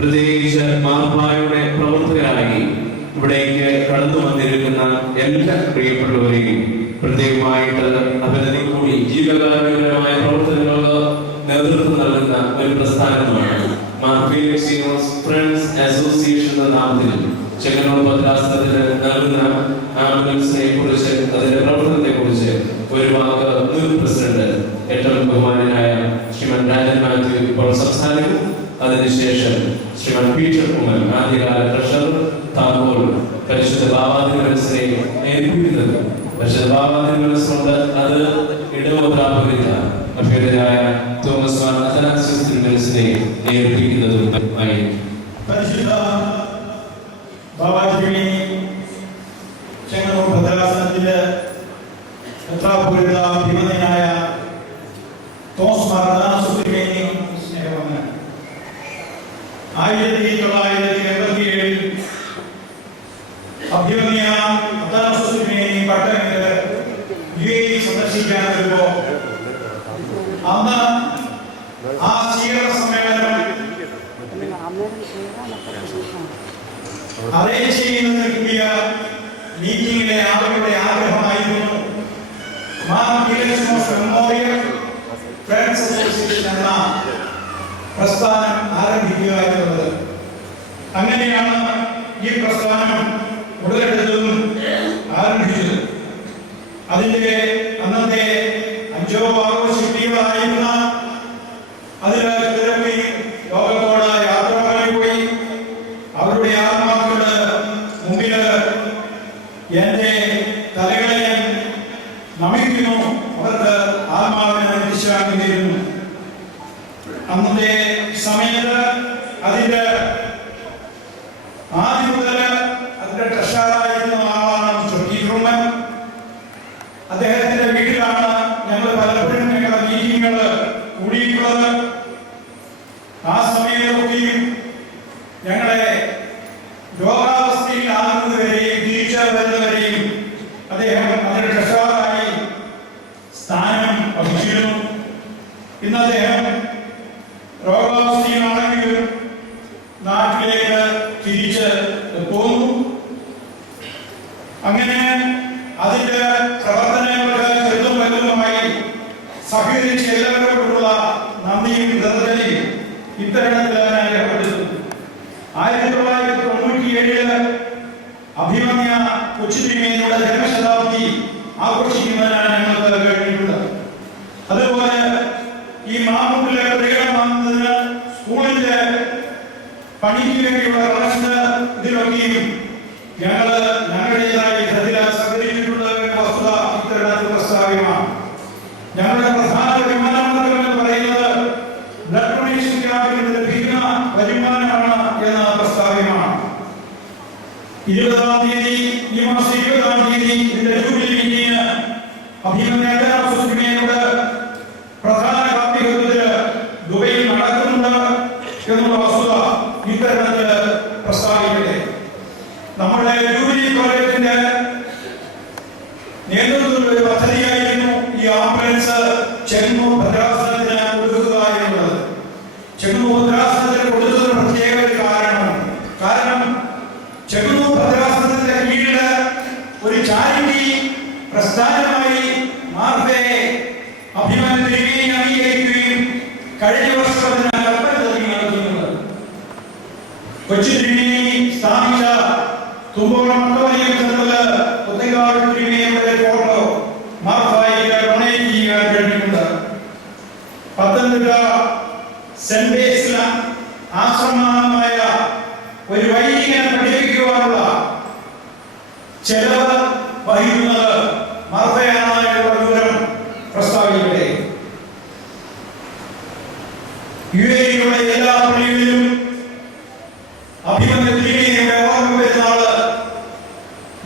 പ്രത്യേകിച്ച് മാർപ്പായുടെ പ്രവർത്തകരായി ഇവിടേക്ക് കടന്നു വന്നിരിക്കുന്ന എല്ലാ പ്രിയപ്പെട്ടവരെയും പ്രത്യേകമായിട്ട് അഭിനന്ദിക്കൂടി ജീവകാരുണ്യപരമായ പ്രവർത്തനങ്ങൾക്ക് നേതൃത്വം നൽകുന്ന ഒരു പ്രസ്ഥാനമാണ് ഫ്രണ്ട്സ് അസോസിയേഷൻ എന്ന നാമത്തിൽ ചെങ്ങന്നൂർ ഭദ്രാസനത്തിന് നൽകുന്ന ആംബുലൻസിനെ കുറിച്ച് അതിന്റെ പ്രവർത്തനത്തെ കുറിച്ച് ഒരു വാക്ക് മുൻ പ്രസിഡന്റ് ഏറ്റവും ബഹുമാനായ ശ്രീമാൻ രാജൻ മാത്യു ഇപ്പോൾ സംസാരിക്കും. അതിനുശേഷം ശ്രീമാൻ പീറ്റർ കുമാർ ആദ്യകാല ട്രഷറർ താക്കോൽ പരിശുദ്ധ ബാബാദിവനസിനെ ഏൽപ്പിക്കുന്നത്. പരിശുദ്ധ ബാബാദിവനസുണ്ട് അത് ഇടമുദ്രാപകരില്ല അഭ്യർത്ഥനായ തോമസ് മാർ അഥനാസിസ് തിരുമനസിനെ ഏൽപ്പിക്കുന്നതുമായി പരിശുദ്ധ ബാബാജിനെ ചെങ്ങന്നൂർ ഭദ്രാസനത്തിന്റെ ഭീമനായ തോമസ് മാർ അഥനാസിസ് തിരുമേനി സ്നേഹവന്ദനം. 1987 അഭ്യർത്ഥന അഥനാസിസ് തിരുമേനി പട്ടണത്തിൽ UAE സന്ദർശിക്കാൻ വരുമ്പോൾ അന്ന് ആ സ്വീകരണ സമ്മേളനം അറേഞ്ച് ചെയ്യുന്നതിന് കിട്ടിയ മീറ്റിംഗിലെ ആളുകളുടെ ആഗ്രഹമായിരുന്നു മെമ്മോറിയൽ ഫ്രണ്ട്സ് അസോസിയേഷൻ എന്ന പ്രസ്ഥാനം ആരംഭിക്കുക എന്നുള്ളത്. അങ്ങനെയാണ് ഈ പ്രസ്ഥാനം ഉടലെടുത്തതും ആരംഭിച്ചത്. അതിന്റെ അന്നത്തെ 5-6 ശില്പികളായിരുന്ന അതിൽ ചിലരൊക്കെ ലോകത്തോട് യാത്രകളായി പോയി. അവരുടെ ആത്മാക്കളുടെ മുമ്പിൽ എന്റെ തലകളെ ഞാൻ നമിക്കുന്നു. അവർക്ക് ആത്മാവിനെ വിശ്വാസം നേരുന്നു. അന്നത്തെ സമയത്ത് അതിന്റെ ആദ്യം മുതൽ അതിന്റെ ട്രഷറായിരുന്ന ആളാണ് ചൊക്കീറുമൻ. അദ്ദേഹത്തിന്റെ വീട്ടിലാണ് ഞങ്ങൾ പലപ്പോഴും ഞങ്ങളുടെ മീറ്റിങ്ങുകൾ കൂടിയിട്ടുള്ളത്. ആ സമയത്തൊക്കെയും ഞങ്ങളെ രോഗാവസ്ഥയിൽ ആകുന്നവരെയും തിരിച്ചു വരുന്നവരെയും അദ്ദേഹം അതിന്റെ ട്രഷറായി സ്ഥാനം വഹിച്ചിരുന്നു. ഇന്ന് അദ്ദേഹം രോഗാവസ്ഥയിലാണെങ്കിലും നാട്ടിലേക്ക് തിരിച്ച് പോന്നു. അങ്ങനെ അതിന്റെ പ്രവർത്തനങ്ങൾക്ക് ചെറുതും വലുതുമായി സഹകരിച്ച് എല്ലാവരോടുള്ള നന്ദിയും കൃതജ്ഞതയും ഇത്തരണത്തിൽ രേഖപ്പെടുത്തുന്നു. 1997 അഭിമന്യ കൊച്ചുതിരുമേനിയുടെ ജന്മശതാബ്ദി ആഘോഷിക്കുന്നതിനാണ് ഞങ്ങൾക്ക് കഴിഞ്ഞിട്ടുള്ളത്. അതുപോലെ ഈ മാമൂലിലെ പ്രകടനമാകുന്നതിന് സ്കൂളിന്റെ പണിക്ക് വേണ്ടിയുള്ള കളക്ഷന് ഇതിലൊക്കെയും ഞങ്ങളുടേതായ ഇതിൽ സഹകരിച്ചിട്ടുള്ള വസ്തുത ഇത്തരത്തിൽ പ്രസ്താവ്യമാണ്. ഞങ്ങളുടെ പ്രധാന വരുമാനമാർഗം എന്ന് പറയുന്നത് ബ്ലഡ് ഡൊണേഷൻ ക്യാമ്പിൽ ലഭിക്കുന്ന വരുമാനമാണ് എന്ന പ്രസ്താവ്യമാണ്. 20-ാം തീയതി ഈ മാസം 20-ാം തീയതി ഇതിന്റെ ജൂബിലി മീറ്റിംഗ് അഭിമന്യ തിരുമേനിയുടെ പ്രധാന കാർത്തികത്വത്തിൽ ദുബൈയിൽ നടക്കുന്നുണ്ട് എന്നുള്ള വസ്തുത ഇത്തരത്തിൽ പ്രസ്താവിക്കട്ടെ. നമ്മുടെ ജൂബിലി കോളേജിന്റെ നേതൃത്വത്തിലുള്ള ഒരു പദ്ധതിയായിരുന്നു ഈ ആംബുലൻസ് ചെങ്ങന്നൂർ ഭദ്രാസനത്തിന് കൊടുക്കുക എന്നുള്ളത്. ചെങ്ങന്നൂർ ഭദ്രാസനത്തിന് കൊടുത്തതിന് പ്രത്യേക ഒരു കാരണം ചെങ്ങന്നൂർ ഭദ്രാസനത്തിന്റെ കീഴില് ഒരു ചാരിറ്റി പ്രസ്ഥാനമായി മാർപ്പയെ അഭിമാനം തരികയും അംഗീകരിക്കുകയും കഴിഞ്ഞ വർഷം അതിന് കൽപ്പന നൽകുന്നത്. കൊച്ചു തിരുമേനി സ്ഥാപിച്ച തുമ്പോളം തിരുമേനിയുടെ ഫോട്ടോ മാർപ്പായിക്ക് ഡൊണേറ്റ് ചെയ്യാൻ കഴിഞ്ഞിട്ടുണ്ട്. പത്തനംതിട്ട സെന്റ് ബേസില ആശ്രമമായ ഒരു വൈദികനെ പഠിപ്പിക്കുവാനുള്ള ചെലവ് വഹിക്കുന്നത് മാർപ്പായാണെന്നുള്ള വിവരം പ്രസ്താവിക്കട്ടെ. UAE-യുടെ എല്ലാ പള്ളികളിലും അഭിമന്യ തിരുമേനിയുടെ ഓർമ്മ പെരുന്നാള്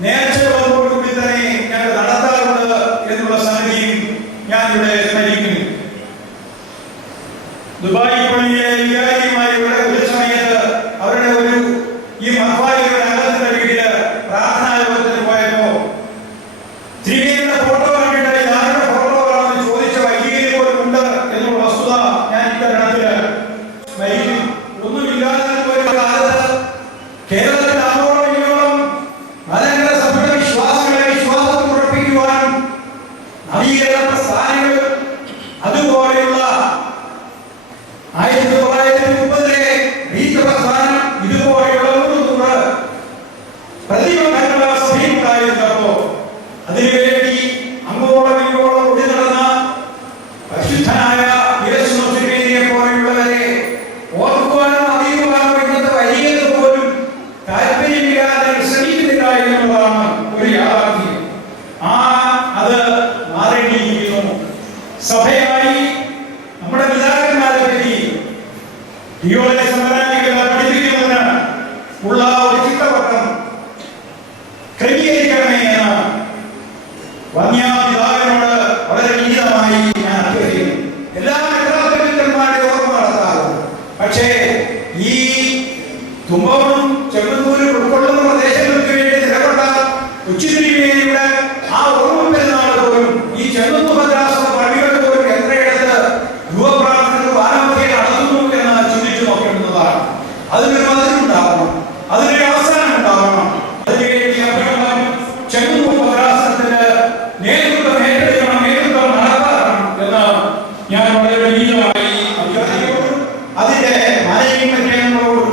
നേർച്ചയോടുകൂടി തന്നെ ഞങ്ങൾ നടത്താറുണ്ട് എന്നുള്ള സംഗതിയും ഞാനിവിടെ സ്മരിക്കുന്നു. ദുബായ് പള്ളിയിലെ വികാരിമാരുടെ ഒരു സമയത്ത് അവരുടെ ഈ മഹായുടെ അകത്തിന്റെ വീട്ടില് പ്രാർത്ഥനാ യോഗത്തിന് പോയപ്പോ തിരുമേനിയുടെ കേരളത്തിൽ അങ്ങോളം ഇങ്ങോളം മലങ്കര സഭയുടെ വിശ്വാസികളെ വിശ്വാസത്തിൽ ഉറപ്പിക്കുവാൻ നവീകരണ പ്രസ്ഥാനങ്ങൾ അതുപോലെയുള്ള 1930-ലെ റീത്ത് പ്രസ്ഥാനം ഇതുപോലെയുള്ള പ്രതിബന്ധങ്ങൾ സഭയുണ്ടായിരുന്നപ്പോ അതിനുവേണ്ടി അങ്ങോളം ഇങ്ങോളം ഓടി നടന്ന പരിശുദ്ധനായ പോലെയുള്ളവരെ ഓർക്കുവാനോ അറിയുവാനോ ഇന്നത്തെ വരികൾക്ക് പോലും താല്പര്യമില്ലാതെ ശ്രമിക്കുന്നില്ല എന്നുള്ളതാണ് ഒരു യാഥാർത്ഥ്യം. അത് മാറേണ്ടിയിരിക്കുന്നു. സഭയായി നമ്മുടെ പിതാക്കന്മാരെ പറ്റി തിയോളജി സമ്പ്രദായികളെ പഠിപ്പിക്കുന്നതിന് ഉള്ള ഒരു ചിട്ടവട്ടം ക്രമീകരിക്കണമേ എന്ന് വന്യാപിതാവിനോട് വളരെ വിനീതമായി ഞാൻ അഭ്യർത്ഥിക്കുന്നു. എല്ലാ മെത്രാപ്പൊലീത്തന്മാരുടെ ഓർമ്മ നടത്താറുണ്ട്. പക്ഷേ ഈ തുമ്പവും ചെമ്മന്തൂരും ഉൾക്കൊള്ളുന്ന പ്രദേശങ്ങൾക്ക് വേണ്ടി നിലകൊണ്ട ഉച്ചിതിരിമേനിയുടെ ആ ഓർമ്മ പെരുന്നാൾ പോലും ഈ ചെമ്മന്തൂർ മദ്രാസ പള്ളികൾ പോലും എത്രയിടത്ത് യുവപ്രാർത്ഥനകൾ വാനമധ്യേ നടത്തുന്നു എന്ന് ചിന്തിച്ചു നോക്കേണ്ടതാണ്. അതിനൊരു മതിലുണ്ടാവണം, അതിനൊരു അവസാനം ഉണ്ടാവണം. അതിനുവേണ്ടി അഭിമുഖം ചെമ്മന്തൂർ മദ്രാസനത്തിന് നേതൃത്വം ഏറ്റെടുക്കണം, നേതൃത്വം നടത്താറണം എന്ന് ഞാൻ വളരെ വിനീതമായി അഭ്യർത്ഥിക്കുന്നു. അതിന്റെ മാനവികതയോടും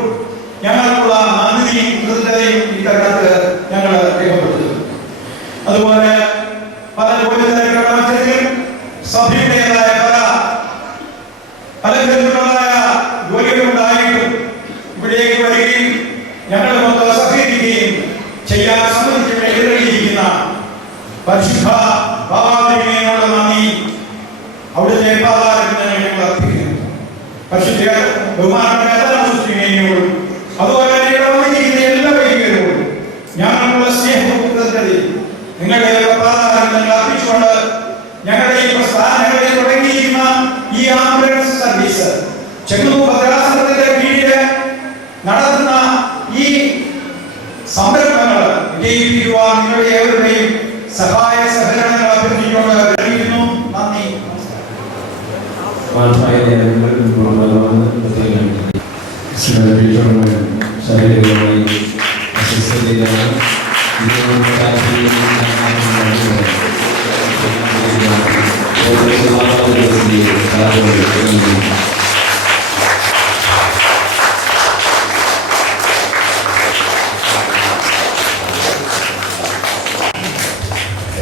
ഞങ്ങൾക്കുള്ള നന്ദിയും കൃതജ്ഞതയും ഇത്തരത്തിൽ ഞങ്ങൾ രേഖപ്പെടുത്തുന്നു. അതുപോലെ പല ജോലിക്കാരും സഭയുടേതായ പല ബന്ധുക്കളായ ജോലികളുണ്ടായിട്ടും ഇവിടേക്ക് വരികയും ഞങ്ങൾ മൊത്തം സഹകരിക്കുകയും ചെയ്യാൻ സംബന്ധിച്ച് എതിരിയിരിക്കുന്ന പരിശുദ്ധ ബാബാദേവിയോട് നന്ദി അവിടുത്തെ പാതാരത്തിന് ഞങ്ങൾ അർപ്പിക്കുന്നു. പരിശുദ്ധ ബഹുമാനപ്പെട്ട അതുപോലെ എല്ലാ വൈദികരോടും ഞങ്ങളുള്ള സ്നേഹവും കൃതജ്ഞതയും നിങ്ങളുടെ പാതാരങ്ങൾ അർപ്പിച്ചുകൊണ്ട് ഞങ്ങളുടെ ഈ പ്രസ്ഥാനങ്ങളിൽ തുടങ്ങിയിരിക്കുന്ന ഈ ആംബുലൻസ് സർവീസ് ചെങ്ങന്നൂർ ഭദ്രാസനത്തിന്റെ കീഴിൽ നടത്തുന്ന ഈ സംരംഭങ്ങൾ വിജയിപ്പിക്കുവാൻ നിങ്ങളുടെ ഏവരുടെയും സഹായ സഹകരണങ്ങൾ അഭ്യർത്ഥിച്ചുകൊണ്ട് അറിയിക്കുന്നു. നന്ദി. ശാരീരികമായി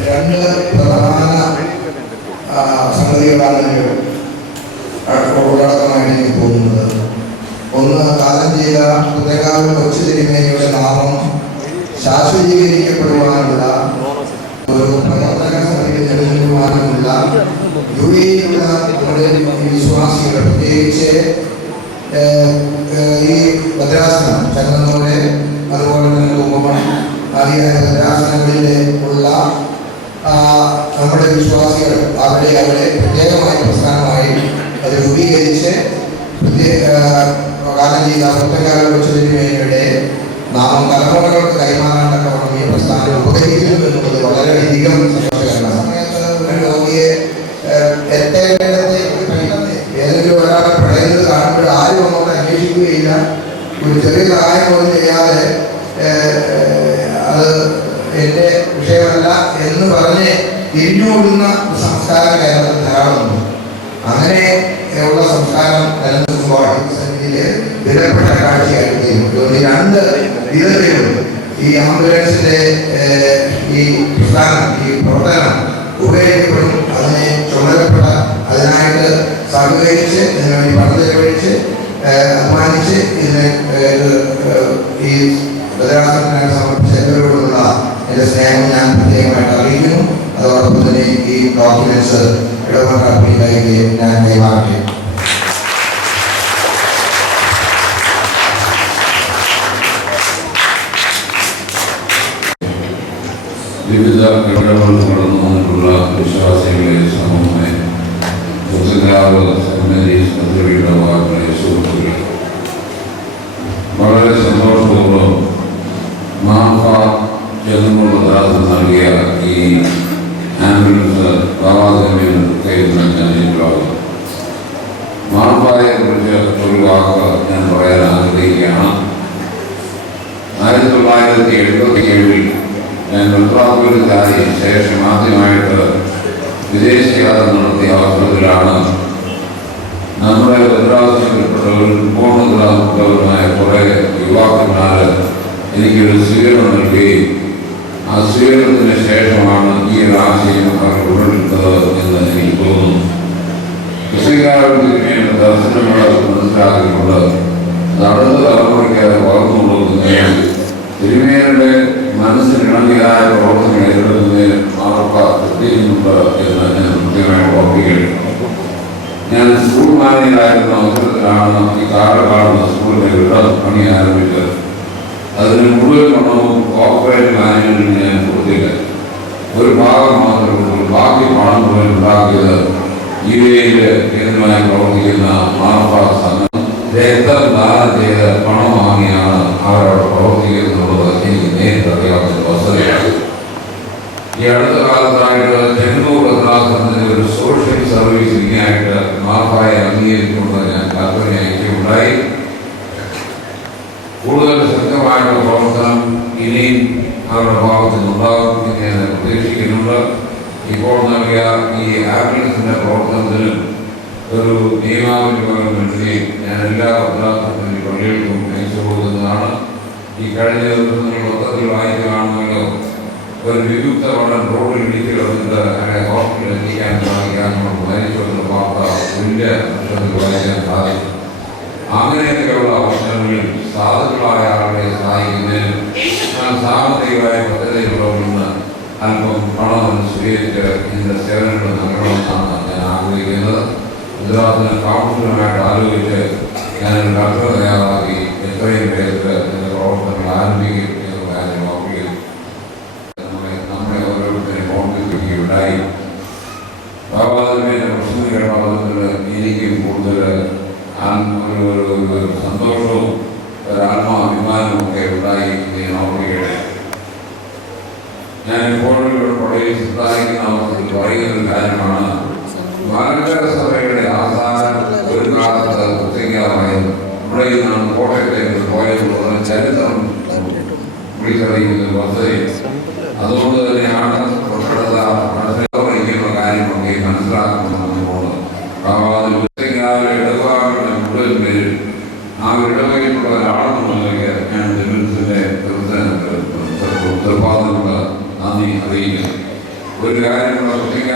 രണ്ട് പ്രധാന സംഗതികളാണ് ഉള്ളടക്കമായിട്ട് എനിക്ക് തോന്നുന്നത്. ഒന്ന്, കാലം ചെയ്ത പുതകാവ് കൊച്ചു തിരുമേനിയുടെ നാമം ശാശ്വതീകരിക്കപ്പെടുവാനുള്ള ഒരു പ്രവർത്തന സമിതി നിലനിൽക്കുവാനുമുള്ള യുഎഇയിലുള്ള നമ്മുടെ വിശ്വാസികൾ, പ്രത്യേകിച്ച് ഈ ഭദ്രാസനം ചെങ്ങന്നൂര് അതുപോലെ തന്നെ കുമ്പമൺ ആദ്യ ഭദ്രാസനങ്ങളിൽ ഉള്ള നമ്മുടെ വിശ്വാസികൾ അവിടെ പ്രത്യേകമായ പ്രസ്ഥാനമായി അത് രൂപീകരിച്ച് കാലം ചെയ്ത പുത്തൻകാല കൊച്ചുതിരുമേനിയുടെ നാമം തലമുറകൾക്ക് കൈമാറാൻ തക്കവണ്ണം ഈ പ്രസ്ഥാനം ഉപകരിക്കുന്നു എന്നുള്ളത് വളരെയധികം സന്തോഷകരമാണ്. സമയത്ത് ഒരു രോഗിയെ എത്തേണ്ടടത്തേക്ക് പെട്ടെന്ന് ഏതെങ്കിലും ഒരാളെ പറയുന്നത് കാണുമ്പോൾ ആരും അങ്ങോട്ട് അന്വേഷിക്കുകയില്ല. ഒരു ചെറിയ സഹായം പോലും ചെയ്യാതെ അത് എൻ്റെ വിഷയമല്ല എന്ന് പറഞ്ഞ് തിരിഞ്ഞുകൊടുന്ന സംസ്കാരം കേരളത്തിൽ ധാരാളമുണ്ട്. അങ്ങനെ ഉള്ള സംസ്കാരം നിലനിൽക്കുമ്പോൾ വിലപ്പെട്ട കാഴ്ചയായിട്ട് തീരുന്നു. രണ്ട് വിധതയുണ്ട്. ഈ ആംബുലൻസിന്റെ ഈ പ്രസ്ഥാനം, ഈ പ്രവർത്തനം ഉപയോഗിക്കപ്പെടും. അതിനെ ചുമതലപ്പെട്ട അതിനായിട്ട് സഹകരിച്ച് ഇതിനുവേണ്ടി പണം ചെലവഴിച്ച് അധ്വാനിച്ച് ഇതിനെ ഈ ഭദ്രാസനത്തിനായി സമർപ്പിച്ച എല്ലാവരോടുള്ള എൻ്റെ സ്നേഹം ഞാൻ പ്രത്യേകമായിട്ട് അറിയിക്കുന്നു. അതോടൊപ്പം തന്നെ ഈ ഡോക്യുമെന്റ്സ് ഇടപെടലിലേക്ക് ഞാൻ കൈമാറട്ടെ. വിവിധ ഇടപെടലുകൾ നടന്നു വന്നിട്ടുള്ള വിശ്വാസികളെ സമൂഹമേ, സുഹൃത്തുക്കളെ, വളരെ സന്തോഷപൂർവ്വം മാഫ ചെങ്ങന്നൂർ ഭദ്രാസനം നൽകിയ ഈ ആംബുലൻസ് ബാബാദേവിയിൽ കയ്യിൽ നൽകാൻ മാഫയെ കുറിച്ച് ഒരു വാക്ക് ഞാൻ പറയാൻ ആഗ്രഹിക്കുകയാണ്. 1977 ഞാൻ മദ്രാസിലെത്തായി ശേഷം ആദ്യമായിട്ട് വിദേശയാത്ര നടത്തിയ അവസരത്തിലാണ് നമ്മുടെ മദ്രാസിൽപ്പെട്ടവരുമായ കുറേ യുവാക്കന്മാർ എനിക്കൊരു സ്വീകരണം നൽകുകയും ആ സ്വീകരണത്തിന് ശേഷമാണ് ഈ ഒരു ആശയം അവർ ഉടലെടുത്തത് എന്ന് എനിക്ക് തോന്നുന്നു. കൃഷിക്കാരുടെ ദർശനങ്ങൾ മനസ്സിലാക്കിക്കൊണ്ട് അടുത്ത തലമുറയ്ക്ക് വളർന്നു കൊടുക്കുന്നതിന് തിരുമേനിയുടെ മനസ്സിനിണങ്ങിയതായ പ്രവർത്തനങ്ങൾ എതിർക്കുന്നതിന് അവർക്ക് എത്തിക്കുന്നുണ്ട് എന്ന് ഞാൻ കൃത്യമായി ഓർപ്പിക്കുകയാണ്. ഞാൻ സ്കൂൾ മാനേജറായിരുന്ന അവസരത്തിലാണ് ഈ കാലക്കാടുന്ന സ്കൂളിലെ പണി ആരംഭിച്ചത്. അതിന് മുഴുവൻ പണവും കോർപ്പറേറ്റ് മാനേജ്മെന്റിന് ഞാൻ കൊടുത്തില്ല. ഒരു ഭാഗം മാത്രമേ ബാക്കി പണം മുഴുവൻ ഉണ്ടാക്കിയത് UAE കേന്ദ്രമായി പ്രവർത്തിക്കുന്ന മാർഫ സംഘം രക്തം ദാനം ചെയ്ത് പണം വാങ്ങിയാണ് അവരവിടെ പ്രവർത്തിക്കുന്നുള്ളത് എനിക്ക് നേരിട്ട് അറിയാവുന്ന വസ്തുതയാണ്. ഈ അടുത്ത കാലത്തായിട്ട് ചെന്നൂർ ഭദ്രാസനത്തിന് ഒരു സോഷ്യൽ സർവീസ് വിങ്ങിയായിട്ട് മാർഫായെ അംഗീകരിച്ചുകൊണ്ട് ഞാൻ കൽപ്പന അയക്കുകയുണ്ടായി. കൂടുതൽ ശക്തമായിട്ടുള്ള പ്രവർത്തനം ഇനിയും അവരുടെ ഭാഗത്തു നിന്നുണ്ടാകും എന്ന് ഞാൻ പ്രതീക്ഷിക്കുന്നുണ്ട്. ഇപ്പോൾ നൽകിയ ഈ ആംബുലൻസിന്റെ പ്രവർത്തനത്തിനും ഒരു നിയമാവലി വേണ്ടി ഞാൻ എല്ലാ ഭദ്രാസനത്തിൻ്റെ പള്ളികൾക്കും അയച്ചു കൊടുക്കുന്നതാണ്. ഈ കഴിഞ്ഞ ദിവസങ്ങൾ മൊത്തത്തിൽ വായിച്ചു കാണുമല്ലോ, ഒരു വിമുക്ത പഠനം റോഡിൽ ഇടിച്ചു കിടന്നിട്ട് അങ്ങനെ ഹോസ്പിറ്റലിൽ എത്തിക്കാൻ സാധിക്കാനുള്ള മരിച്ചുള്ള വാർത്ത വലിയ വർഷത്തിൽ വായിക്കാൻ സാധിക്കും. അങ്ങനെയൊക്കെയുള്ള അവസരങ്ങളിൽ സാധുക്കളായ ആളുകളെ സഹായിക്കുന്നതിനും സാമ്പത്തികമായ പദ്ധതികളിൽ നിന്ന് അല്പം പണം സ്വീകരിച്ച് ഇതിൻ്റെ സേവനങ്ങൾ നൽകണമെന്നാണ് ഞാൻ ആഗ്രഹിക്കുന്നത്. ഗുജറാത്തിന് കൗൺസിലുമായിട്ട് ആലോചിച്ച് ഞാനൊരു കർത്തവ്യ തയ്യാറാക്കി എത്രയും വേഗത്തിൽ ഇതിൻ്റെ പ്രവർത്തനങ്ങൾ ആരംഭിക്കും എന്നുള്ള കാര്യം ഓർക്കുകയും നമ്മളെ ഓരോരുത്തരെയും ഓർമ്മിപ്പിക്കുകയുണ്ടായി. ബാബാദിന്റെ പ്രശ്നം കേട്ടാൽ എനിക്കും കൂടുതൽ ഒരു സന്തോഷവും ഒരാത്മാഭിമാനവും ഒക്കെ ഉണ്ടായി ഞാൻ ഓർക്കുകയാണ്. ഞാൻ ഇപ്പോഴും പള്ളിയിൽ സംസാരിക്കുന്ന അവസരത്തിൽ പറയുന്ന ഒരു കാര്യമാണ്, മലങ്കര സഭയുടെ ആസ്ഥാനം ഒരു കാലത്ത് പ്രത്യേകമായിരുന്നു. ഇവിടെ നിന്നാണ് കോട്ടയത്തേക്ക് പോയപ്പോൾ ചരിത്രം വിളിച്ചറിയിക്കുന്ന വസ്തുതയും അതുകൊണ്ട് തന്നെയാണ് തൊട്ടടുത്ത മനസ്സിലാക്കുന്ന കാര്യമൊക്കെ മനസ്സിലാക്കുന്നതുകൊണ്ട് ഇടപാടുകളുടെ മുഴുവൻ പേരിൽ ആ ഇടവകയിലുള്ള ഒരാളെന്നുണ്ടെങ്കിൽ ഞാൻ ഡിഫൻസിന്റെ ഉത്തരവാദിത്തമുള്ള നന്ദി അറിയിക്കുന്നു. ഒരു കാര്യമുള്ള പ്രത്യേക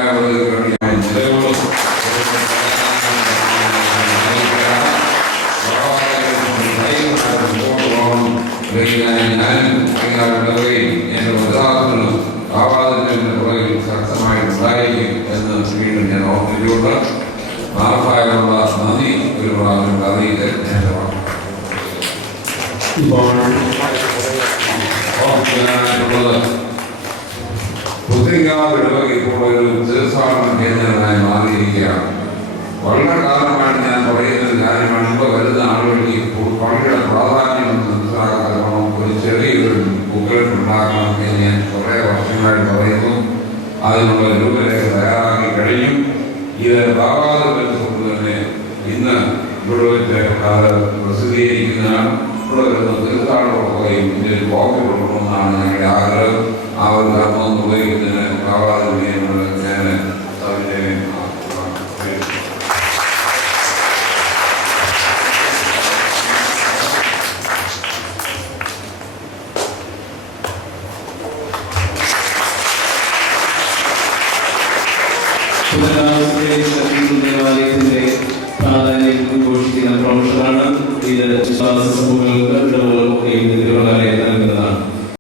എന്റെ മദ്രാസനും ആവാദത്തിന്റെ പുറകിൽ ശക്തമായിട്ടുണ്ടായിരിക്കും എന്ന് വീണ്ടും ഞാൻ ഓർമ്മിച്ചുകൊണ്ട് മാർഫായുള്ള നന്ദി ഒരു പ്രാവശ്യം അറിയിച്ച് പുത്തിങ്കാവ് ഇടവക ഇപ്പോൾ ഒരു തീർത്ഥാടന കേന്ദ്രമായി മാറിയിരിക്കുകയാണ്. വളരെ കാലമായിട്ട് ഞാൻ പറയുന്ന ഒരു കാര്യമാണ്, ഇപ്പോൾ വരുന്ന ആളുകൾക്ക് പള്ളിയുടെ പ്രാധാന്യം മനസ്സിലാക്കണം, ഒരു ചെറിയൊരു ബുക്ക്ലെറ്റ് ഉണ്ടാക്കണം എന്ന് ഞാൻ കുറേ വർഷങ്ങളായിട്ട് പറയുന്നു. അതിനുള്ള രൂപരേഖ തയ്യാറാക്കി കഴിഞ്ഞു. ഇത് ബാബാദ് കൊണ്ട് തന്നെ ഇന്ന് ഇവിടെ വെച്ച് പ്രസിദ്ധീകരിക്കുന്നതാണ്. ഇവിടെ വരുന്ന തീർത്ഥാടകർക്കും ഇതിൽ കോപ്പി കൊടുക്കണമെന്നാണ് ഞങ്ങളുടെ ആഗ്രഹം. ആ ഒരു കർമ്മം നിർവഹിക്കുന്നതിന് ബാബാദ് ഞാൻ സൗജന്യം ദേവാലയത്തിന്റെ പ്രാധാന്യം ഘോഷിക്കുന്ന പ്രൊഫഷനാണ് ഇത്. വിശ്വാസ സമൂഹങ്ങൾക്ക്